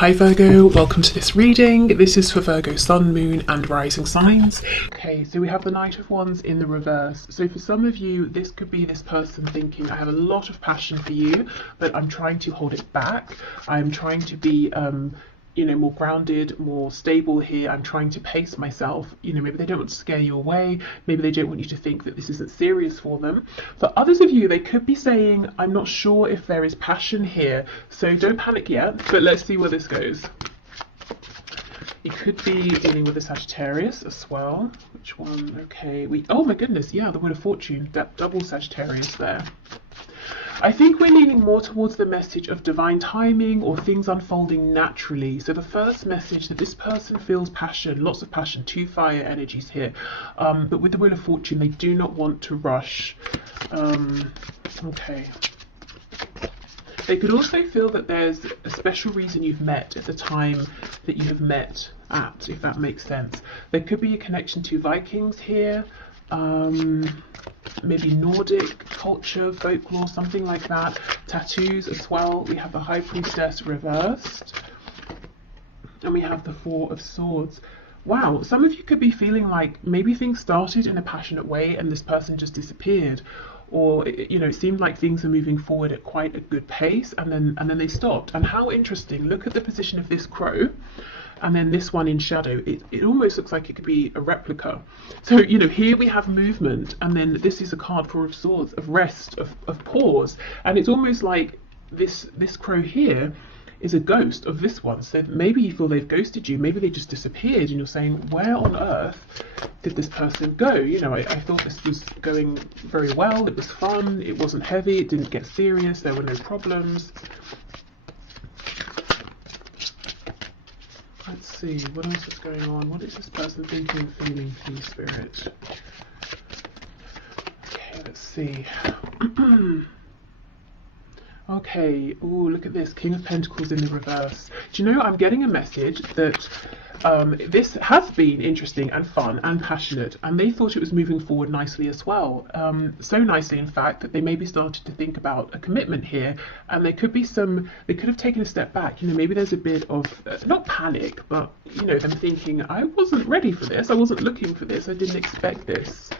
Hi Virgo, welcome to this reading. This is for Virgo Sun, Moon and Rising signs. Okay, so we have the Knight of Wands in the reverse. So for some of you, this could be this person thinking, I have a lot of passion for you, but I'm trying to hold it back. I'm trying to be more grounded, more stable here. I'm trying to pace myself. Maybe they don't want to scare you away. Maybe they don't want you to think that this isn't serious for them. For others of you, they could be saying, I'm not sure if there is passion here. So don't panic yet, but let's see where this goes. You could be dealing with a Sagittarius as well. Which one? Okay, oh my goodness, yeah, the Wheel of Fortune, that double Sagittarius there. I think we're leaning more towards the message of divine timing or things unfolding naturally. So the first message that this person feels passion, lots of passion, two fire energies here. But with the Wheel of Fortune, they do not want to rush. Okay. They could also feel that there's a special reason you've met at the time that you have met at, if that makes sense. There could be a connection to Vikings here. Maybe Nordic culture, folklore, something like that. Tattoos as well. We have the High Priestess reversed. And we have the Four of Swords. Wow, some of you could be feeling like maybe things started in a passionate way and this person just disappeared. Or, it seemed like things were moving forward at quite a good pace and then they stopped. And how interesting, look at the position of this crow. And then this one in shadow, it almost looks like it could be a replica. So, here we have movement, and then this is a card, Four of Swords, of rest, of pause. And it's almost like this crow here is a ghost of this one. So maybe you feel they've ghosted you, maybe they just disappeared, and you're saying, where on earth did this person go? I thought this was going very well, it was fun, it wasn't heavy, it didn't get serious, there were no problems. Let's see, what else is going on? What is this person thinking and feeling, please, Spirit? Okay, let's see. Okay, ooh, look at this, King of Pentacles in the reverse. Do you know, I'm getting a message that this has been interesting and fun and passionate, and they thought it was moving forward nicely as well. So nicely, in fact, that they maybe started to think about a commitment here, and there could be they could have taken a step back. Maybe there's a bit of, not panic, but, them thinking, I wasn't ready for this, I wasn't looking for this, I didn't expect this.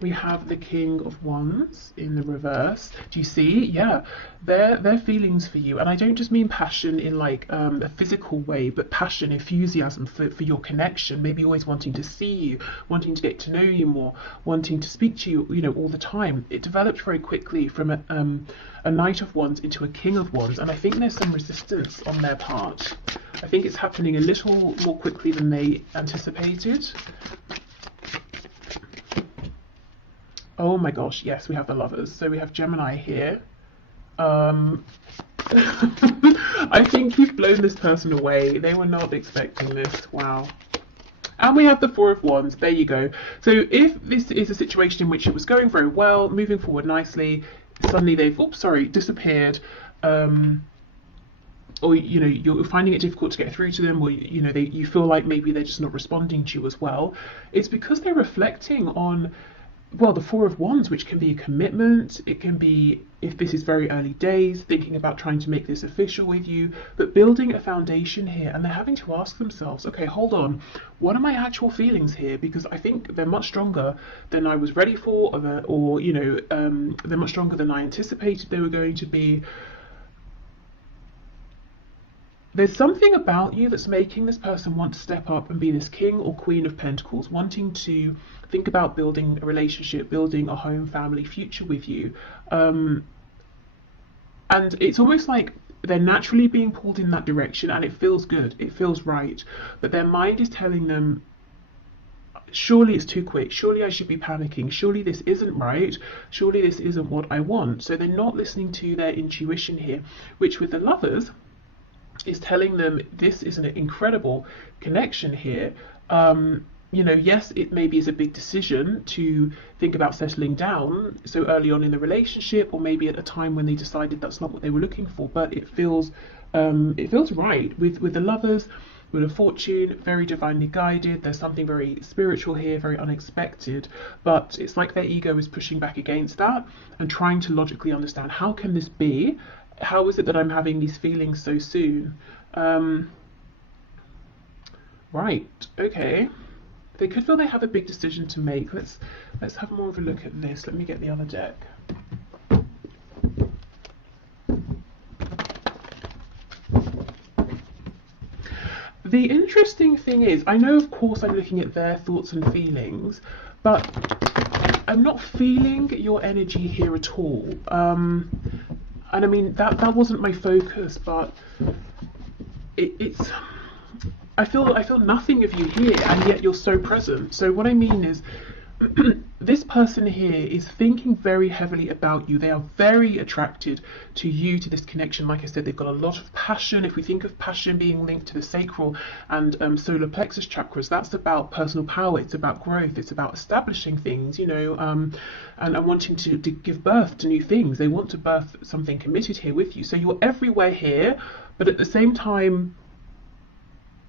We have the King of Wands in the reverse. Do you see? Yeah, their feelings for you. And I don't just mean passion in like a physical way, but passion, enthusiasm for your connection. Maybe always wanting to see you, wanting to get to know you more, wanting to speak to you, all the time. It developed very quickly from a Knight of Wands into a King of Wands. And I think there's some resistance on their part. I think it's happening a little more quickly than they anticipated. Oh my gosh, yes, we have the Lovers. So we have Gemini here. I think you've blown this person away. They were not expecting this. Wow. And we have the Four of Wands. There you go. So if this is a situation in which it was going very well, moving forward nicely, suddenly they've, disappeared. Or you're finding it difficult to get through to them, or you feel like maybe they're just not responding to you as well. It's because they're reflecting on, well, the Four of Wands, which can be a commitment. It can be, if this is very early days, thinking about trying to make this official with you, but building a foundation here. And they're having to ask themselves, okay, hold on, what are my actual feelings here? Because I think they're much stronger than I was ready for, or they're much stronger than I anticipated they were going to be. There's something about you that's making this person want to step up and be this King or Queen of Pentacles, wanting to think about building a relationship, building a home, family, future with you. And it's almost like they're naturally being pulled in that direction, and it feels good, it feels right. But their mind is telling them, surely it's too quick, surely I should be panicking, surely this isn't right, surely this isn't what I want. So they're not listening to their intuition here, which with the Lovers is telling them this is an incredible connection here. Yes, it maybe is a big decision to think about settling down so early on in the relationship, or maybe at a time when they decided that's not what they were looking for, but it feels right with the Lovers. Wheel of Fortune, very divinely guided. There's something very spiritual here, very unexpected, but it's like their ego is pushing back against that and trying to logically understand, how can this be? how is it that I'm having these feelings so soon? Right, okay. They could feel they have a big decision to make. Let's have more of a look at this. Let me get the other deck. The interesting thing is, I know of course I'm looking at their thoughts and feelings, but I'm not feeling your energy here at all. And I mean, that wasn't my focus, but it's I feel nothing of you here, and yet you're so present. So what I mean is, this person here is thinking very heavily about you. They are very attracted to you, to this connection. Like I said, they've got a lot of passion. If we think of passion being linked to the sacral and solar plexus chakras, that's about personal power. It's about growth. It's about establishing things, you know, and wanting to give birth to new things. They want to birth something committed here with you. So you're everywhere here, but at the same time,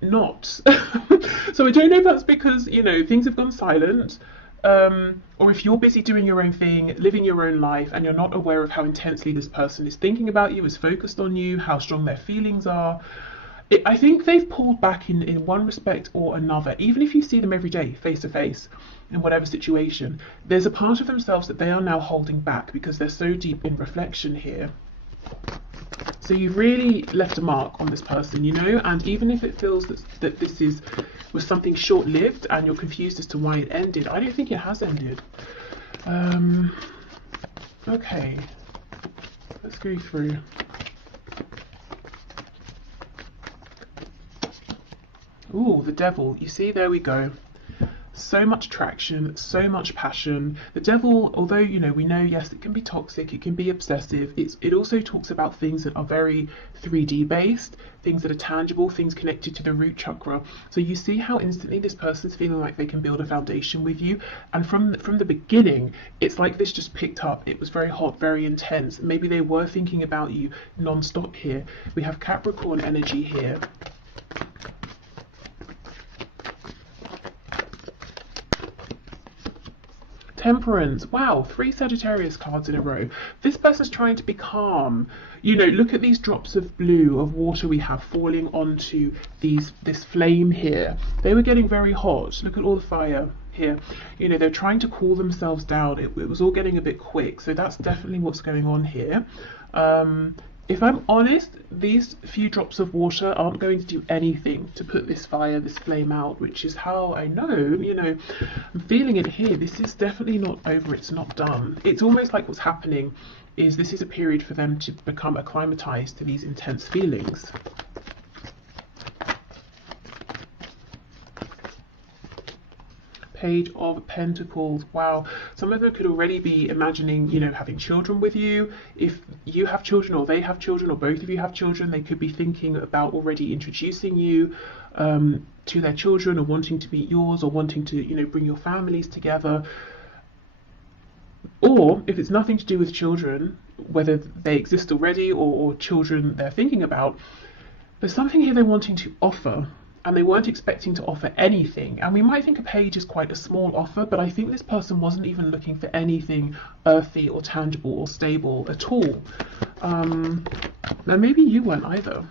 not. So I don't know if that's because, you know, things have gone silent, or if you're busy doing your own thing, living your own life, and you're not aware of how intensely this person is thinking about you, is focused on you, how strong their feelings are. I think they've pulled back in one respect or another. Even if you see them every day, face to face, in whatever situation, there's a part of themselves that they are now holding back because they're so deep in reflection here. So you've really left a mark on this person, you know, and even if it feels that this was something short-lived and you're confused as to why it ended, I don't think it has ended. Okay, let's go through. Ooh, the devil. You see, there we go. So much attraction, so much passion. The devil, although, you know, we know, yes, it can be toxic, it can be obsessive, it also talks about things that are very 3D based, things that are tangible, things connected to the root chakra. So you see how instantly this person's feeling like they can build a foundation with you, and from the beginning, it's like this just picked up. It was very hot, very intense. Maybe they were thinking about you non-stop here. We have Capricorn energy here. Temperance. Wow, 3 Sagittarius cards in a row. This person's trying to be calm. You know, look at these drops of blue, of water we have falling onto this flame here. They were getting very hot. Look at all the fire here. You know, they're trying to cool themselves down. It was all getting a bit quick. So that's definitely what's going on here. If I'm honest, these few drops of water aren't going to do anything to put this fire, this flame out, which is how I know, you know, I'm feeling it here. This is definitely not over, it's not done. It's almost like what's happening is this is a period for them to become acclimatized to these intense feelings. Page of Pentacles. Wow, some of them could already be imagining, you know, having children with you. If you have children or they have children or both of you have children, they could be thinking about already introducing you to their children, or wanting to meet yours, or wanting to, you know, bring your families together. Or if it's nothing to do with children, whether they exist already or children they're thinking about, there's something here they're wanting to offer, and they weren't expecting to offer anything. And we might think a page is quite a small offer, but I think this person wasn't even looking for anything earthy or tangible or stable at all. Now maybe you weren't either.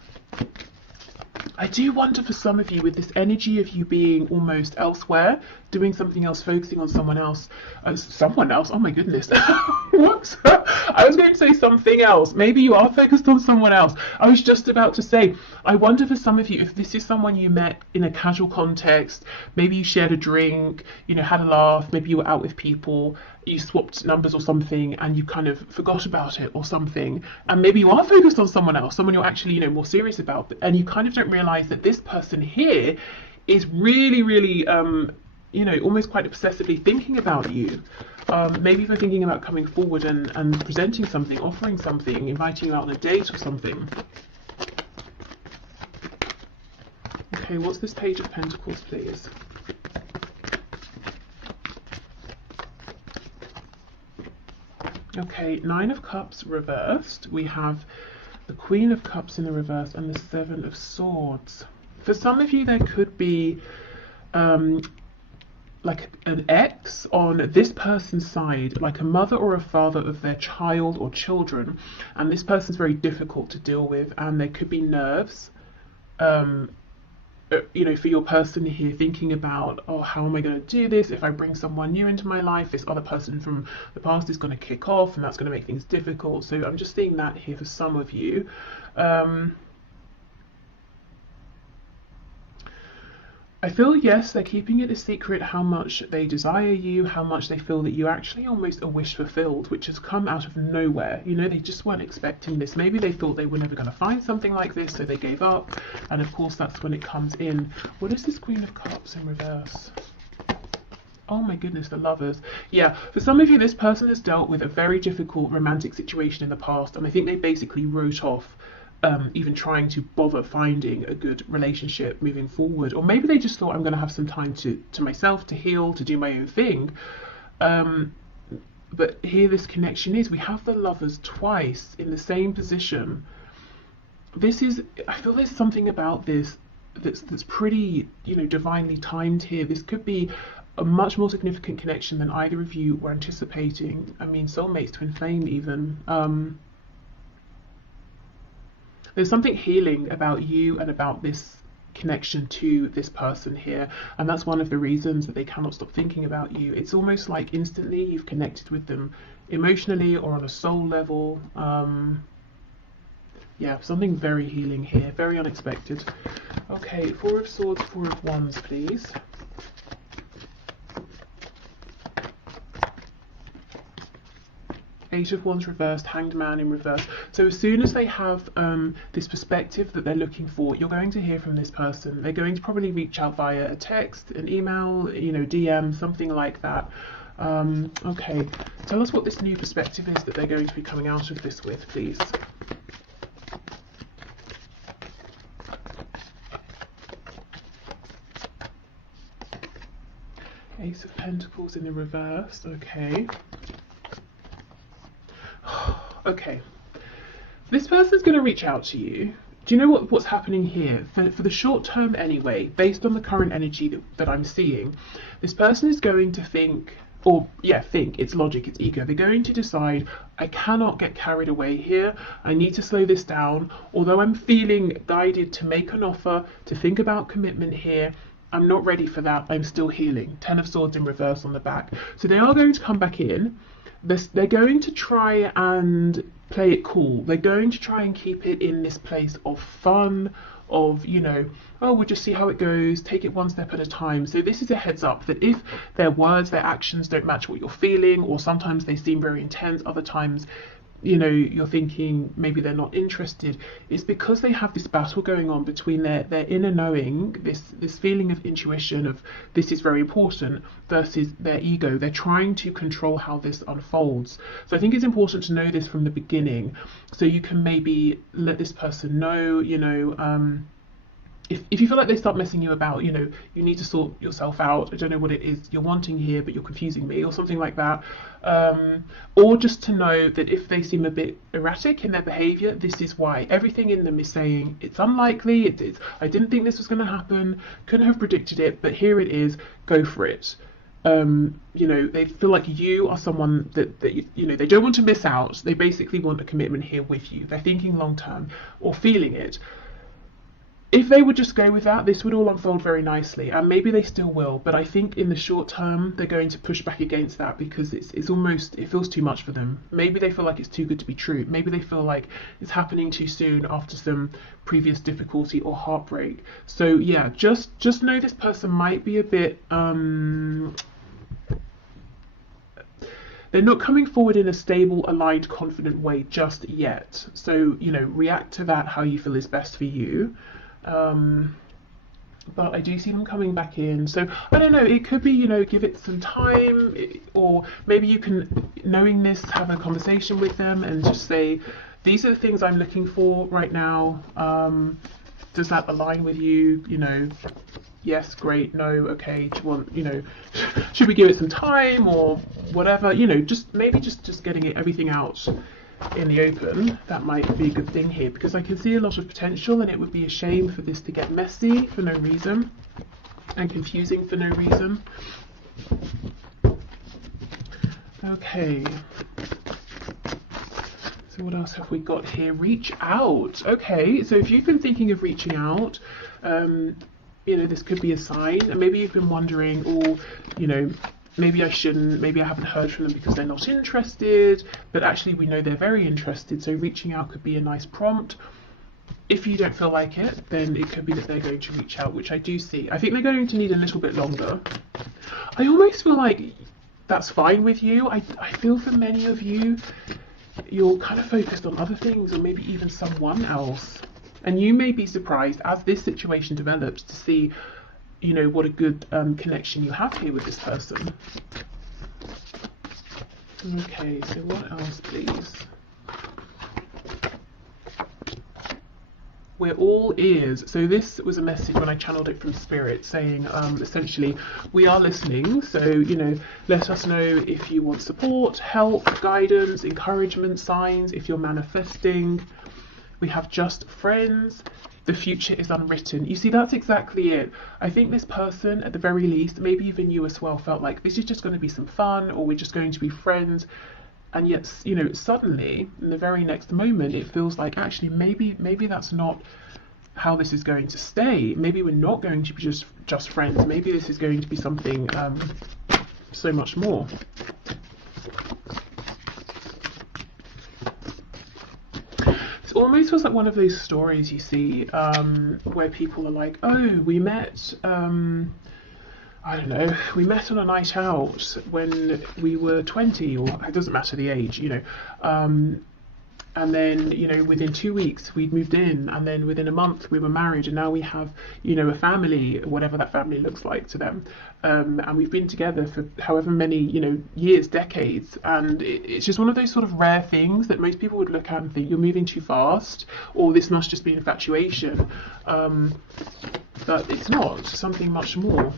I do wonder for some of you, with this energy of you being almost elsewhere, doing something else, focusing on someone else. Someone else? Oh my goodness. What? I was going to say something else. Maybe you are focused on someone else. I was just about to say, I wonder for some of you, if this is someone you met in a casual context, maybe you shared a drink, you know, had a laugh, maybe you were out with people, you swapped numbers or something, and you kind of forgot about it or something, and maybe you are focused on someone else, someone you're actually, you know, more serious about, and you kind of don't realize that this person here is really, really, you know, almost quite obsessively thinking about you. Maybe they're thinking about coming forward and presenting something, offering something, inviting you out on a date or something. Okay, what's this Page of Pentacles, please? Okay, 9 of Cups reversed. We have the Queen of Cups in the reverse and the 7 of Swords. For some of you, there could be like an ex on this person's side, like a mother or a father of their child or children, and this person's very difficult to deal with, and there could be nerves, you know, for your person here, thinking about, oh, how am I going to do this? If I bring someone new into my life, this other person from the past is going to kick off, and that's going to make things difficult. So I'm just seeing that here for some of you. I feel, yes, they're keeping it a secret how much they desire you, how much they feel that you actually almost a wish fulfilled, which has come out of nowhere. You know, they just weren't expecting this. Maybe they thought they were never going to find something like this, so they gave up. And of course, that's when it comes in. What is this Queen of Cups in reverse? Oh my goodness, the Lovers. Yeah, for some of you, this person has dealt with a very difficult romantic situation in the past, and I think they basically wrote off even trying to bother finding a good relationship moving forward. Or maybe they just thought, I'm going to have some time to myself, to heal, to do my own thing. But here this connection is, we have the Lovers twice in the same position. This is, I feel there's something about this that's pretty, you know, divinely timed here. This could be a much more significant connection than either of you were anticipating. I mean, soulmates, twin flame even. There's something healing about you and about this connection to this person here, and that's one of the reasons that they cannot stop thinking about you. It's almost like instantly you've connected with them emotionally or on a soul level. Yeah, something very healing here, very unexpected. Okay, Four of Swords, Four of Wands, please. Eight of Wands reversed, Hanged Man in reverse. So as soon as they have this perspective that they're looking for, you're going to hear from this person. They're going to probably reach out via a text, an email, you know, DM, something like that. Okay, tell us what this new perspective is that they're going to be coming out of this with, please. Ace of Pentacles in the reverse, okay. Okay, this person's going to reach out to you. Do you know what's happening here? For the short term anyway, based on the current energy that I'm seeing, this person is going to think, it's logic, it's ego. They're going to decide, I cannot get carried away here. I need to slow this down. Although I'm feeling guided to make an offer, to think about commitment here, I'm not ready for that. I'm still healing. Ten of Swords in reverse on the back. So they are going to come back in. They're going to try and play it cool. They're going to try and keep it in this place of fun, of, you know, oh, we'll just see how it goes, take it one step at a time. So this is a heads up that if their words, their actions don't match what you're feeling, or sometimes they seem very intense, other times, you know, you're thinking maybe they're not interested, it's because they have this battle going on between their inner knowing, this feeling of intuition of this is very important, versus their ego. They're trying to control how this unfolds. So I think it's important to know this from the beginning, so you can maybe let this person know, you know, if you feel like they start messing you about, you know, you need to sort yourself out. I don't know what it is you're wanting here, but you're confusing me, or something like that. Or just to know that if they seem a bit erratic in their behavior, this is why. Everything in them is saying, it's unlikely, I didn't think this was going to happen, couldn't have predicted it, but here it is, go for it. You know, they feel like you are someone that you know, they don't want to miss out. They basically want a commitment here with you. They're thinking long term, or feeling it. If they would just go with that, this would all unfold very nicely, and maybe they still will, but I think in the short term they're going to push back against that because it's almost, it feels too much for them. Maybe they feel like it's too good to be true. Maybe they feel like it's happening too soon after some previous difficulty or heartbreak. So yeah, just know this person might be a bit they're not coming forward in a stable, aligned, confident way just yet. So, you know, react to that how you feel is best for you. But I do see them coming back in. So I don't know, it could be, you know, give it some time, or maybe you can, knowing this, have a conversation with them and just say, these are the things I'm looking for right now. Does that align with you? You know, yes, great, no, okay, do you want, you know, should we give it some time or whatever? You know, just maybe just getting everything out in the open, that might be a good thing here, because I can see a lot of potential, and it would be a shame for this to get messy for no reason and confusing for no reason. Okay. So what else have we got here? Reach out. Okay, so if you've been thinking of reaching out, you know, this could be a sign. And maybe you've been wondering, oh, you know, maybe I shouldn't, maybe I haven't heard from them because they're not interested, but actually we know they're very interested, so reaching out could be a nice prompt. If you don't feel like it, then it could be that they're going to reach out, which I do see. I think they're going to need a little bit longer. I almost feel like that's fine with you. I feel for many of you, you're kind of focused on other things, or maybe even someone else. And you may be surprised as this situation develops to see, you know, what a good connection you have here with this person. Okay, so what else, please? We're all ears. So this was a message when I channeled it from Spirit saying, essentially, we are listening. So, you know, let us know if you want support, help, guidance, encouragement, signs, if you're manifesting. We have just friends. The future is unwritten. You see, that's exactly it. I think this person, at the very least, maybe even you as well, felt like this is just going to be some fun, or we're just going to be friends. And yet, you know, suddenly, in the very next moment, it feels like actually maybe that's not how this is going to stay. Maybe we're not going to be just friends. Maybe this is going to be something so much more. It almost feels like one of those stories you see where people are like, oh, we met, I don't know, we met on a night out when we were 20, or it doesn't matter the age, you know, and then, you know, within 2 weeks we'd moved in, and then within a month we were married, and now we have, you know, a family, whatever that family looks like to them, and we've been together for however many, you know, years, decades, and it's just one of those sort of rare things that most people would look at and think you're moving too fast, or this must just be an infatuation, but it's not. It's something much more.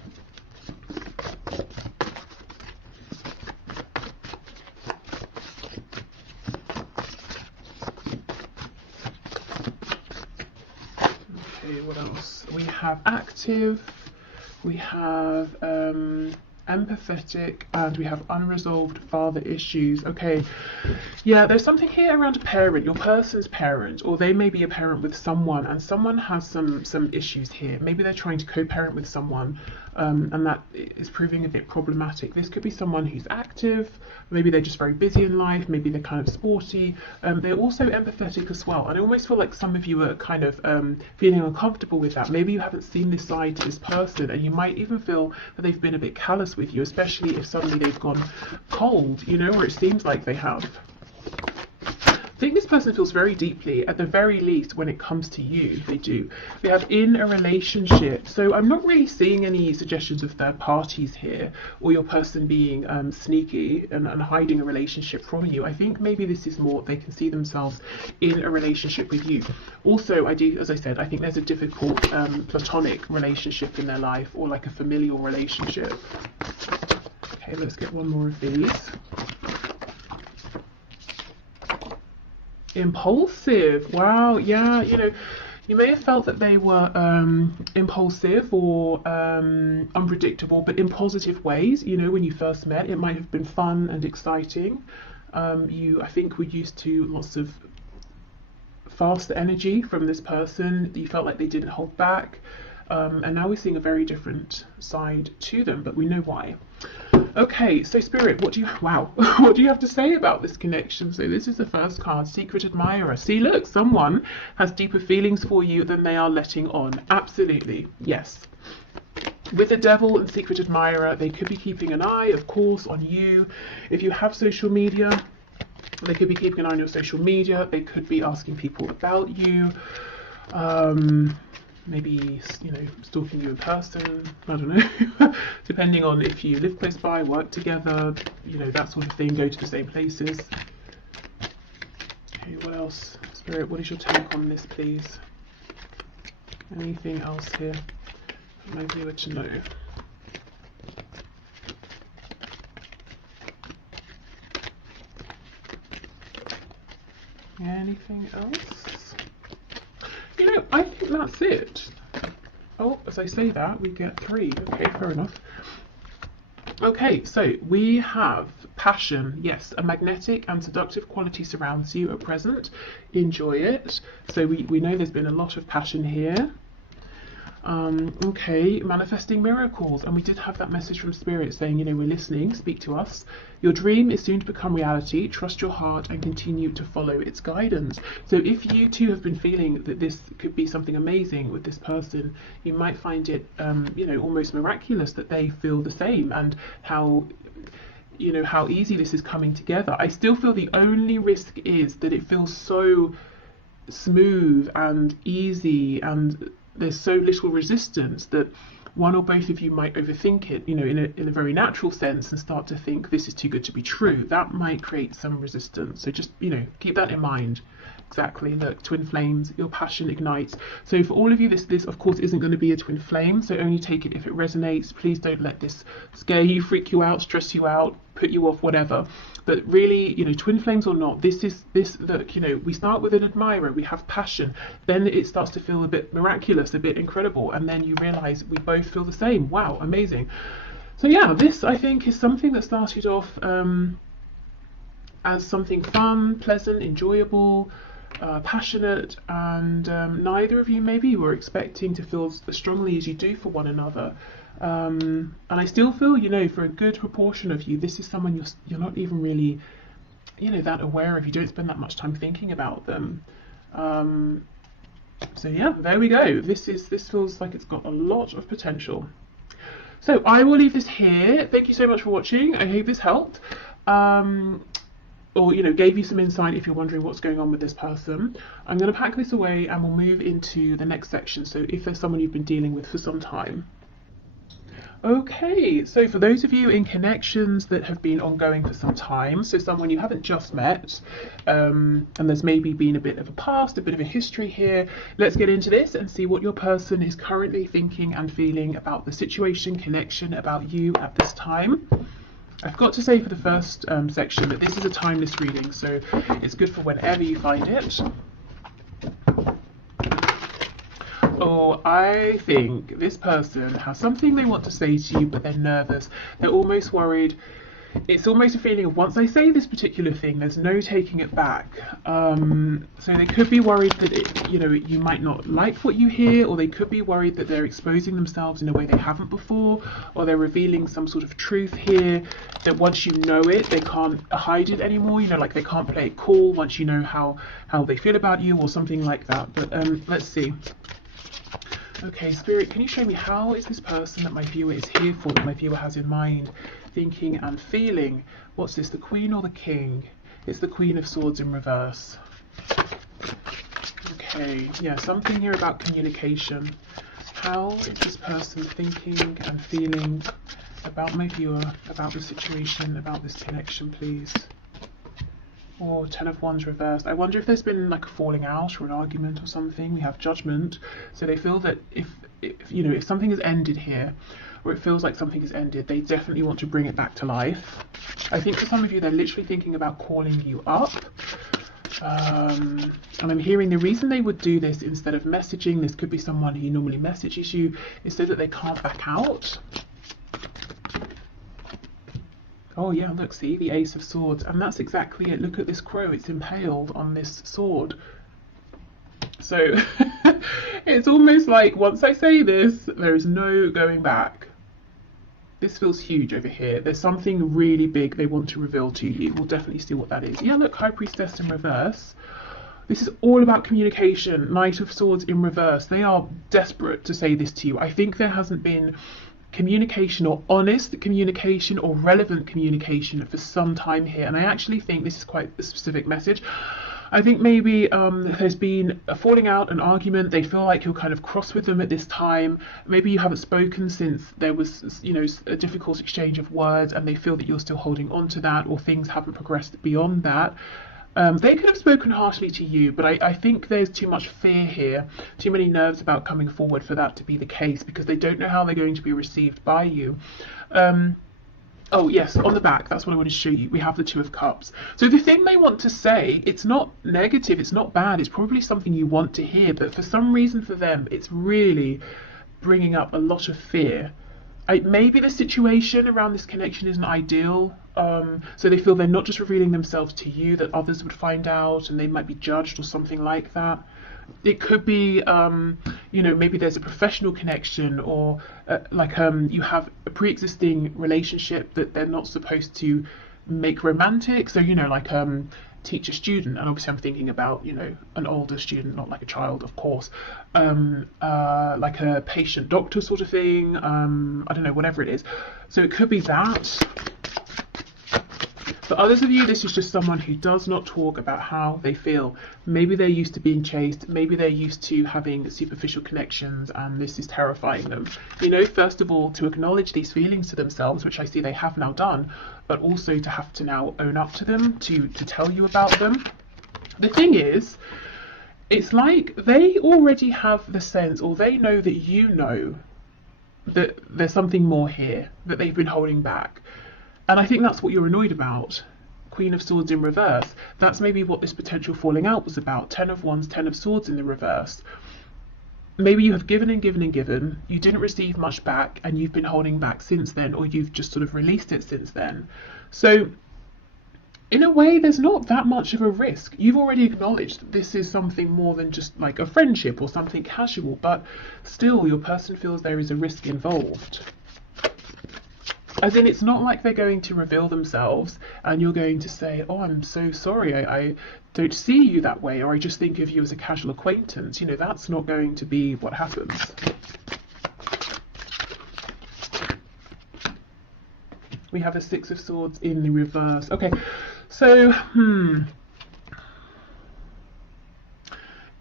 What else? We have active, we have empathetic, and we have unresolved father issues. Okay, yeah, there's something here around a parent, your person's parent, or they may be a parent with someone, and someone has some issues here. Maybe they're trying to co-parent with someone, and that is proving a bit problematic. This could be someone who's active, maybe they're just very busy in life, maybe they're kind of sporty, they're also empathetic as well. And I almost feel like some of you are kind of feeling uncomfortable with that. Maybe you haven't seen this side to this person, and you might even feel that they've been a bit callous with you, especially if suddenly they've gone cold, you know, or it seems like they have. I think this person feels very deeply, at the very least, when it comes to you, they do. We have in a relationship. So I'm not really seeing any suggestions of third parties here, or your person being sneaky and hiding a relationship from you. I think maybe this is more they can see themselves in a relationship with you. Also, I do, as I said, I think there's a difficult platonic relationship in their life, or like a familial relationship. Okay, let's get one more of these. Impulsive. Wow, yeah, you know, you may have felt that they were impulsive or unpredictable, but in positive ways. You know, when you first met, it might have been fun and exciting. You, I think, were used to lots of fast energy from this person. You felt like they didn't hold back, and now we're seeing a very different side to them, but we know why. Okay, so Spirit, what do you have to say about this connection? So this is the first card, Secret Admirer. See, look, someone has deeper feelings for you than they are letting on. Absolutely, yes. With the Devil and Secret Admirer, they could be keeping an eye, of course, on you. If you have social media, they could be keeping an eye on your social media. They could be asking people about you. Maybe, you know, stalking you in person, I don't know, depending on if you live close by, work together, you know, that sort of thing, go to the same places. Okay, what else? Spirit, what is your take on this, please? Anything else here for my viewer to know? Anything else? You know, I think that's it. Oh, as I say that, we get 3. Okay, fair enough. Okay, so we have passion. Yes, a magnetic and seductive quality surrounds you at present. Enjoy it. So we know there's been a lot of passion here. Okay, manifesting miracles, and we did have that message from Spirit saying, you know, we're listening, speak to us. Your dream is soon to become reality. Trust your heart and continue to follow its guidance. So if you too have been feeling that this could be something amazing with this person, you might find it, you know, almost miraculous that they feel the same, and how, you know, how easy this is coming together. I still feel the only risk is that it feels so smooth and easy, and there's so little resistance that one or both of you might overthink it, you know, in a very natural sense, and start to think this is too good to be true. That might create some resistance. So just, you know, keep that in mind. Exactly. Look, twin flames, your passion ignites. So for all of you, this of course isn't going to be a twin flame, so only take it if it resonates. Please don't let this scare you, freak you out, stress you out, put you off, whatever. But really, you know, twin flames or not, this look, you know, we start with an admirer, we have passion, then it starts to feel a bit miraculous, a bit incredible, and then you realize we both feel the same. Wow, amazing. So yeah, this I think is something that started off as something fun, pleasant, enjoyable, passionate, and neither of you maybe were expecting to feel as strongly as you do for one another. And I still feel, you know, for a good proportion of you, this is someone you're not even really, you know, that aware of. You don't spend that much time thinking about them. So yeah, there we go. This feels like it's got a lot of potential. So I will leave this here. Thank you so much for watching. I hope this helped. Or, you know, gave you some insight if you're wondering what's going on with this person. I'm going to pack this away and we'll move into the next section. So if there's someone you've been dealing with for some time. Okay, so for those of you in connections that have been ongoing for some time, so someone you haven't just met, and there's maybe been a bit of a past, a bit of a history here, let's get into this and see what your person is currently thinking and feeling about the situation, connection, about you at this time. I've got to say for the first section that this is a timeless reading, so it's good for whenever you find it. Oh, I think this person has something they want to say to you, but they're nervous. They're almost worried. It's almost a feeling of, once I say this particular thing, there's no taking it back. So they could be worried that, you know, you might not like what you hear, or they could be worried that they're exposing themselves in a way they haven't before, or they're revealing some sort of truth here that once you know it, they can't hide it anymore. You know, like they can't play it cool once you know how they feel about you, or something like that. But let's see. Okay, Spirit, can you show me how is this person that my viewer is here for, that my viewer has in mind, thinking and feeling? What's this, the Queen or the King? It's the Queen of Swords in reverse. Okay, yeah, something here about communication. How is this person thinking and feeling about my viewer, about the situation, about this connection, please? Or Ten of Wands reversed. I wonder if there's been like a falling out or an argument or something. We have Judgment. So they feel that if you know, if something has ended here, or it feels like something has ended, they definitely want to bring it back to life. I think for some of you, they're literally thinking about calling you up. And I'm hearing the reason they would do this instead of messaging, this could be someone who normally messages you, is so that they can't back out. Oh yeah, look, see, the Ace of Swords, and that's exactly it. Look at this crow, it's impaled on this sword. So it's almost like, once I say this, there is no going back. This feels huge over here. There's something really big they want to reveal to you. We'll definitely see what that is. Yeah, look, High Priestess in reverse. This is all about communication. Knight of Swords in reverse. They are desperate to say this to you. I think there hasn't been communication, or honest communication, or relevant communication for some time here, and I actually think this is quite a specific message. I think maybe there's been a falling out, an argument. They feel like you're kind of cross with them at this time. Maybe you haven't spoken since there was, you know, a difficult exchange of words, and they feel that you're still holding on to that, or things haven't progressed beyond that. They could have spoken harshly to you, but I think there's too much fear here, too many nerves about coming forward for that to be the case, because they don't know how they're going to be received by you. Oh yes, on the back, that's what I want to show you. We have the Two of Cups. So the thing they want to say, it's not negative, it's not bad, it's probably something you want to hear, but for some reason for them, it's really bringing up a lot of fear. maybe the situation around this connection isn't ideal. So they feel they're not just revealing themselves to you, that others would find out and they might be judged or something like that. It could be, you know, maybe there's a professional connection, or you have a pre-existing relationship that they're not supposed to make romantic. So, you know, like teacher student, and obviously I'm thinking about, you know, an older student, not like a child, of course. Like a patient doctor sort of thing. I don't know, whatever it is. So it could be that. For others of you, this is just someone who does not talk about how they feel. Maybe they're used to being chased. Maybe they're used to having superficial connections, and this is terrifying them. You know, first of all, to acknowledge these feelings to themselves, which I see they have now done, but also to have to now own up to them, to tell you about them. The thing is, it's like they already have the sense, or they know that you know that there's something more here that they've been holding back. And I think that's what you're annoyed about. Queen of Swords in reverse. That's maybe what this potential falling out was about. 10 of Wands, 10 of Swords in the reverse. Maybe you have given and given and given. You didn't receive much back, and you've been holding back since then, or you've just sort of released it since then. So in a way, there's not that much of a risk. You've already acknowledged that this is something more than just like a friendship or something casual, but still your person feels there is a risk involved. As in, it's not like they're going to reveal themselves and you're going to say, oh, I'm so sorry, I don't see you that way, or I just think of you as a casual acquaintance. You know, that's not going to be what happens. We have a Six of Swords in the reverse. Okay, so,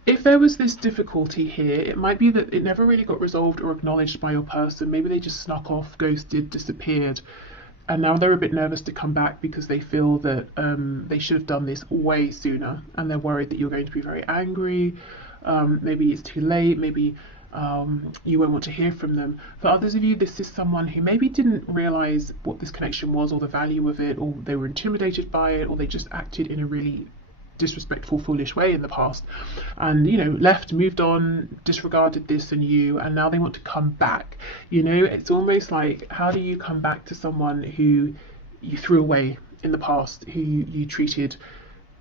if there was this difficulty here, it might be that it never really got resolved or acknowledged by your person. Maybe they just snuck off, ghosted, disappeared, and now they're a bit nervous to come back because they feel that they should have done this way sooner, and they're worried that you're going to be very angry. Maybe it's too late, maybe you won't want to hear from them. For others of you, this is someone who maybe didn't realise what this connection was, or the value of it, or they were intimidated by it, or they just acted in a really disrespectful, foolish way in the past, and, you know, left, moved on, disregarded this and you, and now they want to come back. You know, it's almost like, how do you come back to someone who you threw away in the past, who you treated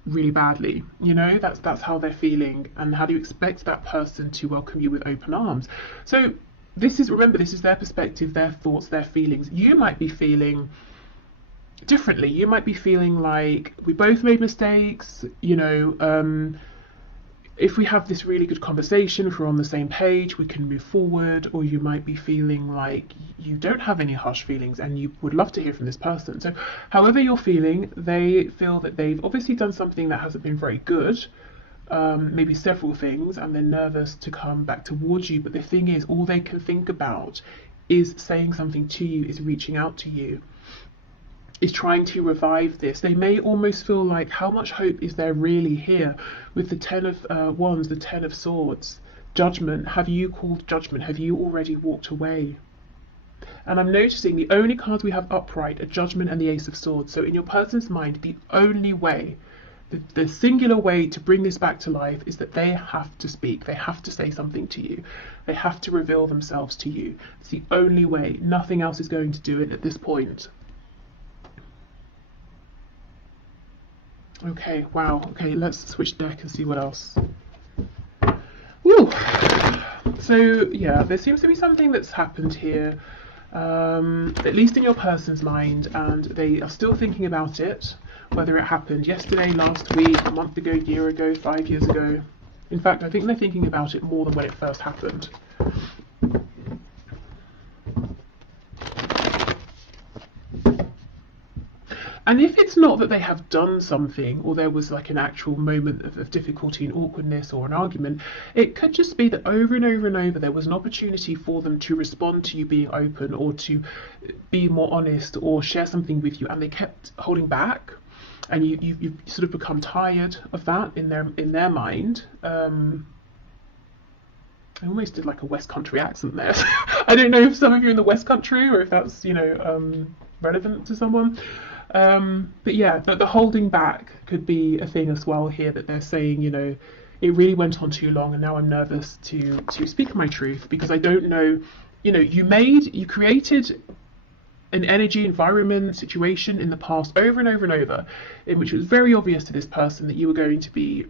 really badly? You know, that's how they're feeling, and how do you expect that person to welcome you with open arms? So this is, remember, this is their perspective, their thoughts, their feelings. You might be feeling differently. You might be feeling like, we both made mistakes, you know, if we have this really good conversation, if we're on the same page, we can move forward. Or you might be feeling like you don't have any harsh feelings and you would love to hear from this person. So however you're feeling, they feel that they've obviously done something that hasn't been very good, maybe several things, and they're nervous to come back towards you. But the thing is, all they can think about is saying something to you, is reaching out to you, is trying to revive this. They may almost feel like, how much hope is there really here? With the 10 of Wands, the 10 of Swords, Judgment. Have you called judgment? Have you already walked away? And I'm noticing the only cards we have upright are Judgment and the Ace of Swords. So in your person's mind, the only way, the singular way to bring this back to life is that they have to speak. They have to say something to you. They have to reveal themselves to you. It's the only way. Nothing else is going to do it at this point. Okay, wow. Okay, let's switch deck and see what else. Woo! So, yeah, there seems to be something that's happened here, at least in your person's mind, and they are still thinking about it, whether it happened yesterday, last week, a month ago, year ago, 5 years ago. In fact, I think they're thinking about it more than when it first happened. And if it's not that they have done something, or there was like an actual moment of difficulty and awkwardness or an argument, it could just be that over and over and over there was an opportunity for them to respond to you being open, or to be more honest, or share something with you, and they kept holding back, and you've sort of become tired of that in their mind. I almost did like a West Country accent there. I don't know if some of you are in the West Country, or if that's, you know, relevant to someone. But yeah, the holding back could be a thing as well here, that they're saying, you know, it really went on too long and now I'm nervous to speak my truth, because I don't know you know, you created an energy, environment, situation in the past over and over and over, in which it was very obvious to this person that you were going to be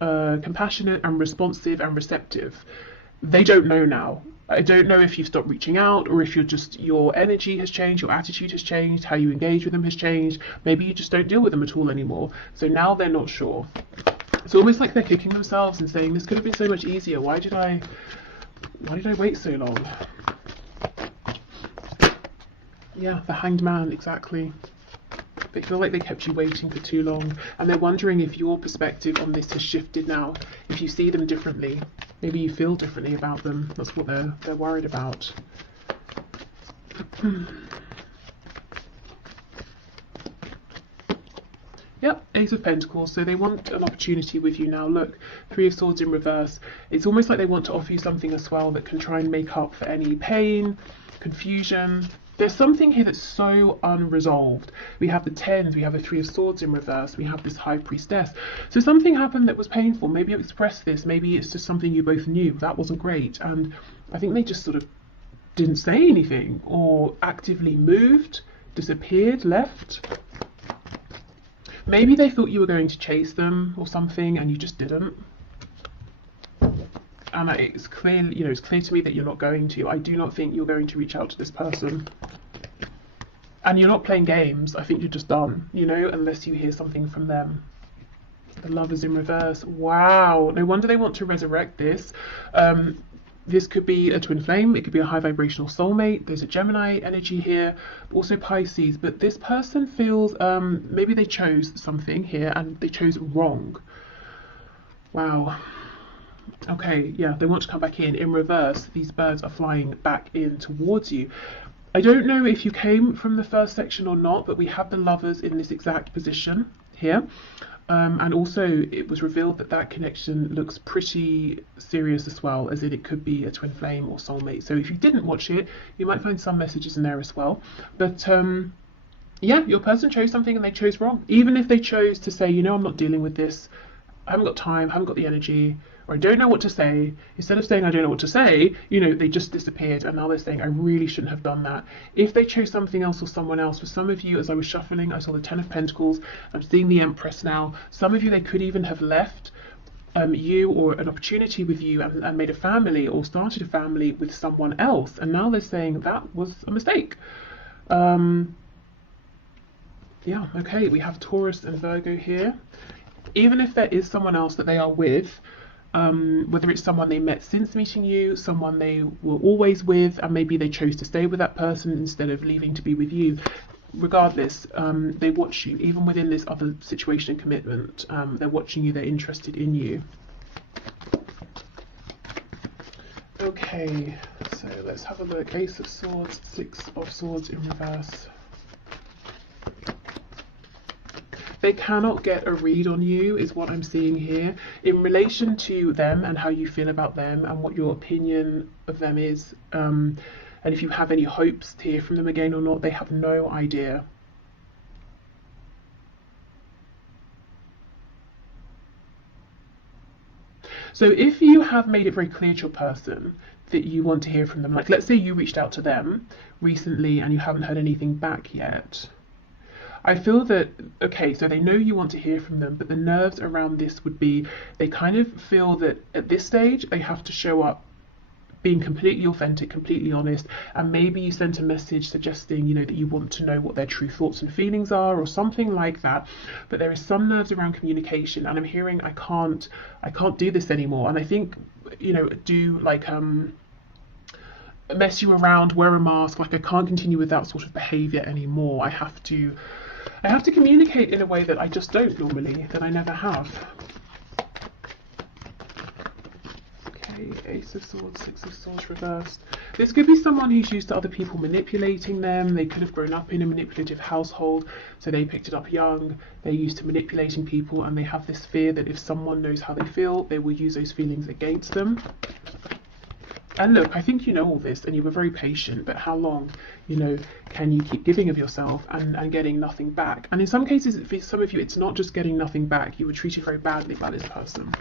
compassionate and responsive and receptive. They don't know now. I don't know if you've stopped reaching out, or if your energy has changed, your attitude has changed, how you engage with them has changed. Maybe you just don't deal with them at all anymore. So now they're not sure. It's almost like they're kicking themselves and saying, this could have been so much easier. Why did I wait so long? Yeah, the Hanged Man, exactly. They feel like they kept you waiting for too long, and they're wondering if your perspective on this has shifted now, if you see them differently. Maybe you feel differently about them. That's what they're worried about. Yep, Ace of Pentacles. So they want an opportunity with you now. Look, Three of Swords in reverse. It's almost like they want to offer you something as well that can try and make up for any pain, confusion. There's something here that's so unresolved. We have the Tens, we have the Three of Swords in reverse, we have this High Priestess. So something happened that was painful. Maybe you expressed this, maybe it's just something you both knew. That wasn't great. And I think they just sort of didn't say anything, or actively moved, disappeared, left. Maybe they thought you were going to chase them or something and you just didn't. And it's clear, you know, it's clear to me that you're not going to. I do not think you're going to reach out to this person. And you're not playing games. I think you're just done, you know, unless you hear something from them. The Lovers in reverse. Wow. No wonder they want to resurrect this. This could be a twin flame. It could be a high vibrational soulmate. There's a Gemini energy here, also Pisces. But this person feels maybe they chose something here and they chose wrong. Wow. Okay, yeah, they want to come back in. In reverse, these birds are flying back in towards you. I don't know if you came from the first section or not, but we have the Lovers in this exact position here. And also it was revealed that that connection looks pretty serious as well, as in it could be a twin flame or soulmate. So if you didn't watch it, you might find some messages in there as well. But yeah, your person chose something and they chose wrong. Even if they chose to say, you know, I'm not dealing with this, I haven't got time, I haven't got the energy, or I don't know what to say. Instead of saying I don't know what to say, you know, they just disappeared, and now they're saying I really shouldn't have done that. If they chose something else or someone else, for some of you, as I was shuffling, I saw the Ten of Pentacles, I'm seeing the Empress now. Some of you, they could even have left you or an opportunity with you and made a family or started a family with someone else, and now they're saying that was a mistake. Yeah, okay, we have Taurus and Virgo here. Even if there is someone else that they are with, whether it's someone they met since meeting you, someone they were always with, and maybe they chose to stay with that person instead of leaving to be with you. Regardless, they watch you, even within this other situation and commitment. They're watching you, they're interested in you. Okay, so let's have a look. Ace of Swords, Six of Swords in reverse. They cannot get a read on you, is what I'm seeing here, in relation to them and how you feel about them and what your opinion of them is. And if you have any hopes to hear from them again or not, they have no idea. So if you have made it very clear to your person that you want to hear from them, like let's say you reached out to them recently and you haven't heard anything back yet, I feel that, okay, so they know you want to hear from them, but the nerves around this would be, they kind of feel that at this stage, they have to show up being completely authentic, completely honest, and maybe you sent a message suggesting, you know, that you want to know what their true thoughts and feelings are or something like that. But there is some nerves around communication, and I'm hearing, I can't do this anymore. And I think, you know, do like, mess you around, wear a mask, like I can't continue with that sort of behavior anymore. I have to communicate in a way that I just don't normally, that I never have. Okay, Ace of Swords, Six of Swords reversed. This could be someone who's used to other people manipulating them. They could have grown up in a manipulative household, so they picked it up young. They're used to manipulating people, and they have this fear that if someone knows how they feel, they will use those feelings against them. And look, I think you know all this and you were very patient, but how long, you know, can you keep giving of yourself and getting nothing back? And in some cases, for some of you, it's not just getting nothing back. You were treated very badly by this person.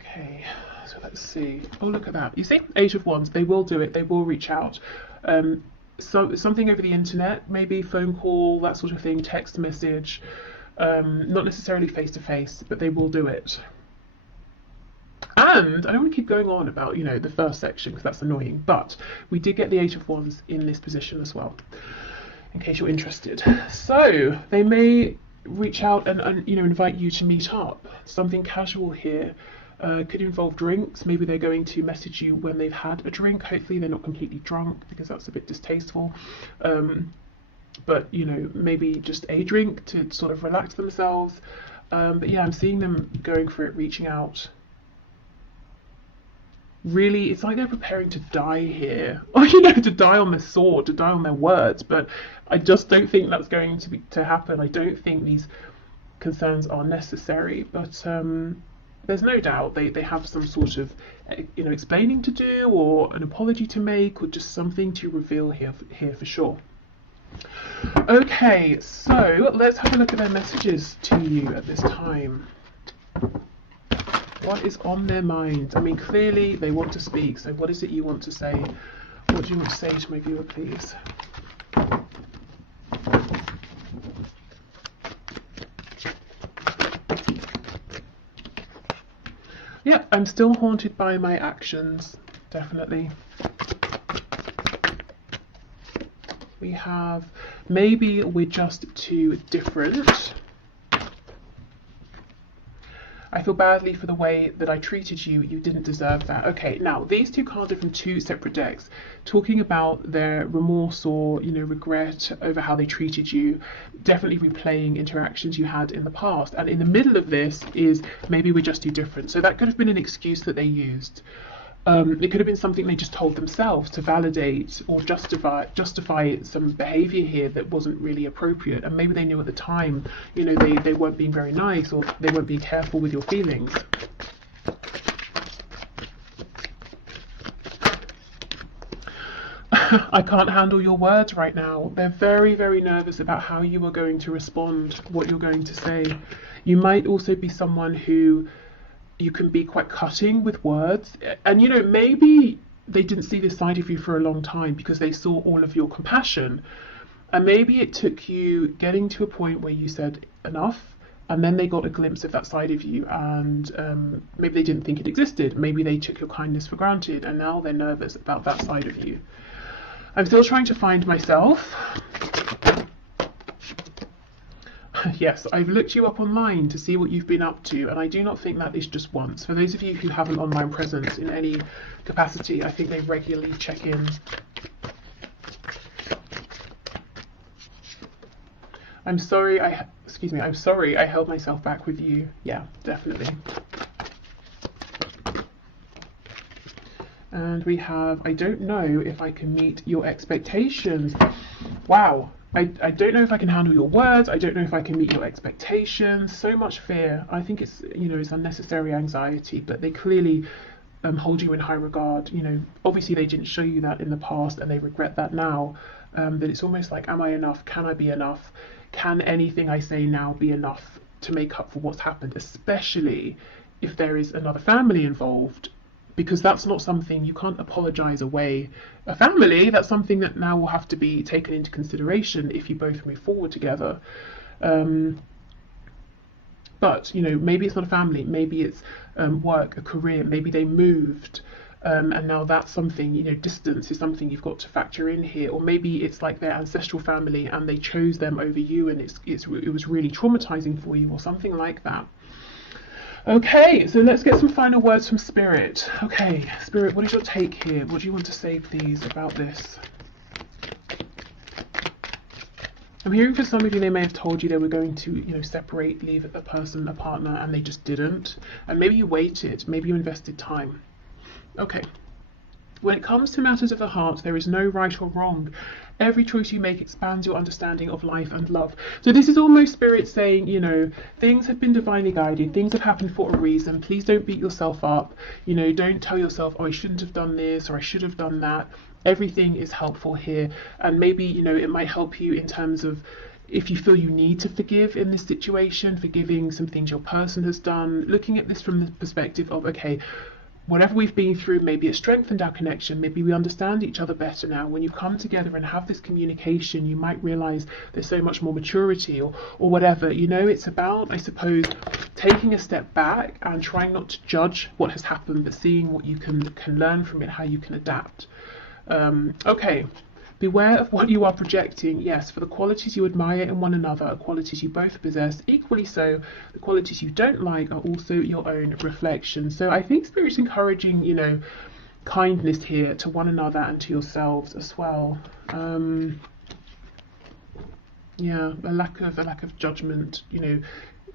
Okay, So let's see. Oh, look at that. You see? Eight of Wands. They will do it. They will reach out. So something over the internet, maybe phone call, that sort of thing, text message. Not necessarily face to face, but they will do it. And I don't want to keep going on about, you know, the first section because that's annoying, but we did get the Eight of Wands in this position as well, in case you're interested. So they may reach out and you know, invite you to meet up. Something casual here. Could involve drinks. Maybe they're going to message you when they've had a drink. Hopefully they're not completely drunk because that's a bit distasteful. But you know, maybe just a drink to sort of relax themselves. But yeah, I'm seeing them going for it, reaching out. Really, it's like they're preparing to die here, or you know, to die on their sword, to die on their words. But I just don't think that's going to happen. I don't think these concerns are necessary. But there's no doubt they have some sort of, you know, explaining to do, or an apology to make, or just something to reveal here for sure. Okay, so let's have a look at their messages to you at this time. What is on their mind? I mean, clearly they want to speak, so what is it you want to say? What do you want to say to my viewer, please? Yeah, I'm still haunted by my actions, definitely. We have, maybe we're just too different. I feel badly for the way that I treated you. You didn't deserve that. Okay, now these two cards are from two separate decks, talking about their remorse or, you know, regret over how they treated you, definitely replaying interactions you had in the past. And in the middle of this is maybe we're just too different. So that could have been an excuse that they used. It could have been something they just told themselves to validate or justify some behavior here that wasn't really appropriate, and maybe they knew at the time, you know, they weren't being very nice, or they weren't being careful with your feelings. I can't handle your words right now. They're very, very nervous about how you are going to respond, what you're going to say. You might also be someone who you can be quite cutting with words, and you know, maybe they didn't see this side of you for a long time because they saw all of your compassion, and maybe it took you getting to a point where you said enough, and then they got a glimpse of that side of you, and maybe they didn't think it existed. Maybe they took your kindness for granted, and now they're nervous about that side of you. I'm still trying to find myself. Yes, I've looked you up online to see what you've been up to, and I do not think that is just once. For those of you who have an online presence in any capacity, I think they regularly check in. I'm sorry, I'm sorry I held myself back with you. Yeah, definitely. And we have, I don't know if I can meet your expectations. Wow. I don't know if I can handle your words. I don't know if I can meet your expectations. So much fear. I think it's, you know, it's unnecessary anxiety, but they clearly hold you in high regard. You know, obviously they didn't show you that in the past, and they regret that now. But it's almost like, am I enough? Can I be enough? Can anything I say now be enough to make up for what's happened? Especially if there is another family involved. Because that's not something you can't apologize away. A family, that's something that now will have to be taken into consideration if you both move forward together. But, you know, maybe it's not a family, maybe it's work, a career, maybe they moved, and now that's something, you know, distance is something you've got to factor in here. Or maybe it's like their ancestral family and they chose them over you, and it was really traumatizing for you, or something like that. Okay, so let's get some final words from Spirit. Okay, Spirit, what is your take here? What do you want to say, please, about this? I'm hearing for some of you, they may have told you they were going to, you know, separate, leave a person, a partner, and they just didn't. And maybe you waited, maybe you invested time. Okay. When it comes to matters of the heart, there is no right or wrong. Every choice you make expands your understanding of life and love. So this is almost Spirit saying, you know, things have been divinely guided. Things have happened for a reason. Please don't beat yourself up. You know, don't tell yourself, oh, I shouldn't have done this, or I should have done that. Everything is helpful here. And maybe, you know, it might help you in terms of if you feel you need to forgive in this situation, forgiving some things your person has done, looking at this from the perspective of, okay, whatever we've been through, maybe it strengthened our connection, maybe we understand each other better now. When you come together and have this communication, you might realize there's so much more maturity, or whatever. You know, it's about, I suppose, taking a step back and trying not to judge what has happened, but seeing what you can learn from it, how you can adapt. Okay. Beware of what you are projecting. Yes, for the qualities you admire in one another are qualities you both possess. Equally so, the qualities you don't like are also your own reflection. So I think Spirit's encouraging, you know, kindness here to one another and to yourselves as well. Yeah, a lack of judgment. You know,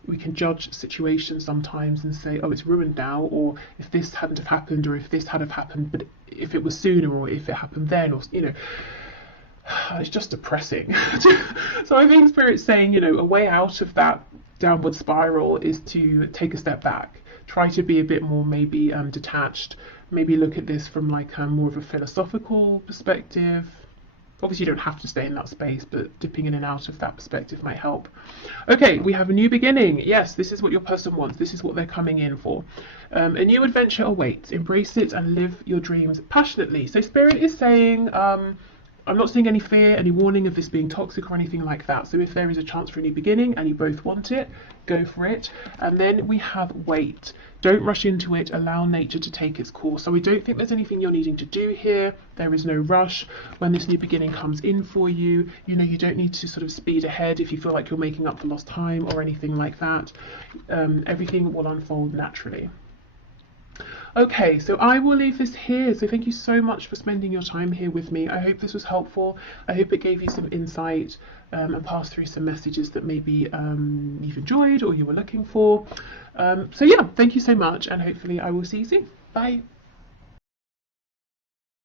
we can judge situations sometimes and say, oh, it's ruined now, or if this hadn't have happened, or if this had have happened, but if it was sooner, or if it happened then, or, you know, it's just depressing. So I think Spirit's saying, you know, a way out of that downward spiral is to take a step back, try to be a bit more maybe detached, maybe look at this from like more of a philosophical perspective. Obviously you don't have to stay in that space, but dipping in and out of that perspective might help. Okay, we have a new beginning. Yes, this is what your person wants. This is what they're coming in for. A new adventure awaits. Embrace it and live your dreams passionately. So Spirit is saying, I'm not seeing any fear, any warning of this being toxic or anything like that. So if there is a chance for a new beginning and you both want it, go for it. And then we have wait. Don't rush into it. Allow nature to take its course. So we don't think there's anything you're needing to do here. There is no rush. When this new beginning comes in for you, you know, you don't need to sort of speed ahead if you feel like you're making up for lost time or anything like that. Everything will unfold naturally. Okay, so I will leave this here. So thank you so much for spending your time here with me. I hope this was helpful. I hope it gave you some insight and passed through some messages that maybe you've enjoyed or you were looking for. So yeah, thank you so much, and hopefully I will see you soon. Bye.